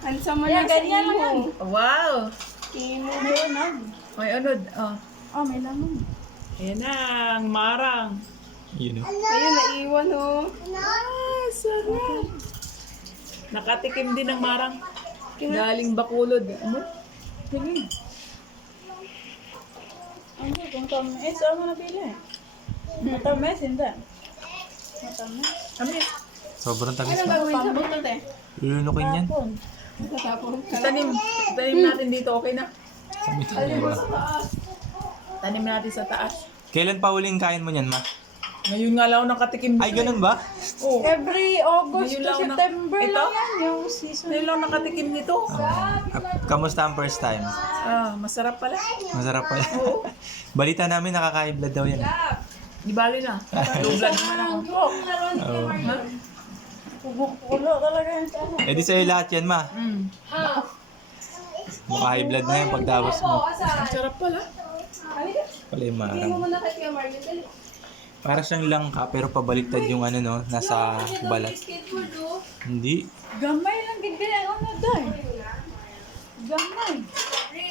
Ansa man lang sa ganyan lang yan. imo. Wow! Imo. May unod. May unod. Oh. Oh, may laman. Ayan na, ang marang. Yun o. Ayun, naiwan oh. Ah, sarap. Nakatikim din ng marang. Galing Bacolod. Ano? Sige. Ang kung tamis, saan mo nabili? Matamis, hindi. Matamis. Kami. Sobrang tamis Ano na. gagawin sa butot eh? Lulunukin yan. Tapon. Tatapon ka. Tanim natin dito, okay na. Kami talaga. Tanim natin sa taas. Kailan pa huling kain mo niyan, ma? Ngayon nga lang ako nakatikim dito. Ay, ganun ba? Oh, Every August Ngayon to lang ako September Ito? lang yan, yung season. ngayon lang nakatikim nito. Kamusta ang first time? Ah, masarap pala. Masarap pa yan. Balita namin nakaka-blood daw yan. Di bali na. Low blood naman ako. Oo. Ha? Kulo talaga yan sa ano. Eh di sa'yo lahat yan, ma. Baka high blood na yan pagtapos mo. Ang sarap pala. Pala yung marang. Muna kay Kuya Marlon. Dali. Para siyang langka pero pabaliktad yung ano no, nasa balat. Skateboard oh. Hindi. Gamay lang gigaya ano doon. Gamay. Pre,